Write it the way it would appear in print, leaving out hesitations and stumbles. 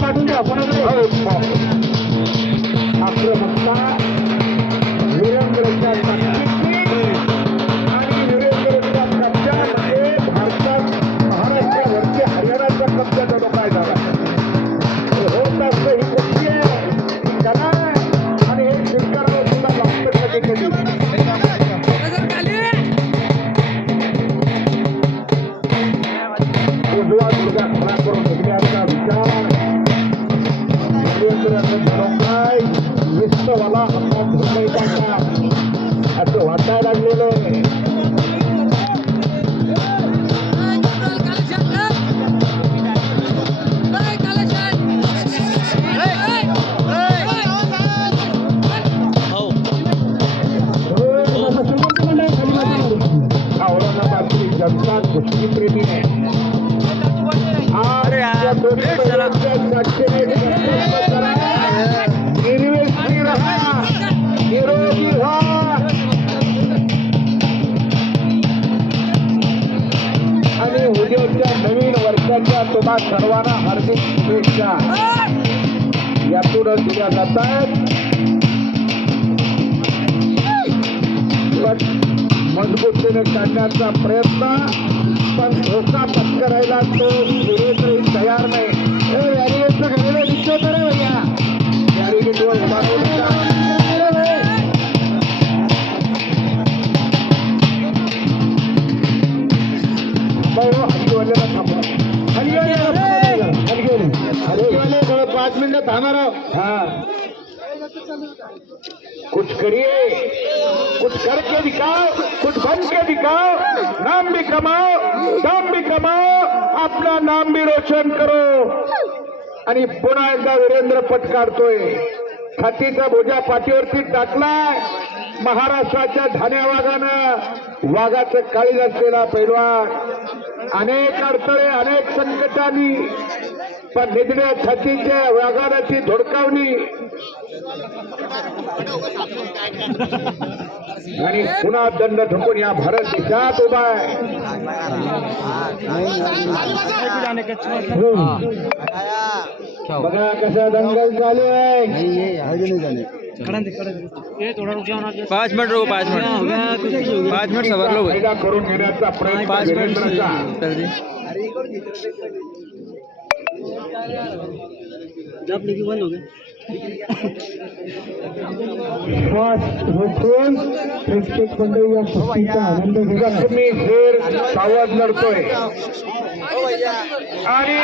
पाठवून द्या आक्रमकता वीरेंद्रच्या आणि वीरेंद्रच्या कब्जामध्ये भारतात महाराष्ट्रावरती हरियाणाचा कब्जा जणू काय झाला होत असतं. ही गोष्टी आहे कला आणि हे स्वीकारायला सुद्धा लागतं कधी कधी. उजवा दुर्गा खरा करून घेण्याचा विचार काय विश्ववाला हातात धुकायचा का असं वाटायला लागलेलं आहे. औरंगाबादची जनता कुस्तीप्रेमी आहे. आणि उद्याच्या नवीन वर्षाच्या तुम्हा सर्वांना हार्दिक शुभेच्छा यातूनच दिल्या जातात. मजबूतीने काढण्याचा प्रयत्न पण धोका पत्करायला तो सुरेशही तयार नाही. हरिवाले 5 मिनिटं थांबा. हाँ कुछ करिए, कुछ करके दिखाओ, कुछ बन के दिखाओ, नाम भी कमाओ, दाम भी कमाओ, अपना नाम भी रोशन करो. आणि पुन्हा एकदा वीरेंद्र पट काढतोय. छातीचा बोजा पाठीवरती टाकलाय. महाराष्ट्राच्या धान्या वाघानं वाघाचं काळीज असलेला पैलवान अनेक अडथळे अनेक संकटांनी पण निधड्या छातीच्या वाघाची धोडकावणी आणि पुन्हा दंड ठोकून या भारत देशात उभा आहे. बघा कसा दंगल चालू आहे. 5 मिनट रुको, 5 मिनट 5 मिनट सबर लो. फायदा करून घेण्याचा प्रयत्न 5 मिनट कर दी. बंद हो गया. प्रेक्षक मंडळी या कुस्तीचा आनंद घेतात. मी फेर सावध लढतोय आणि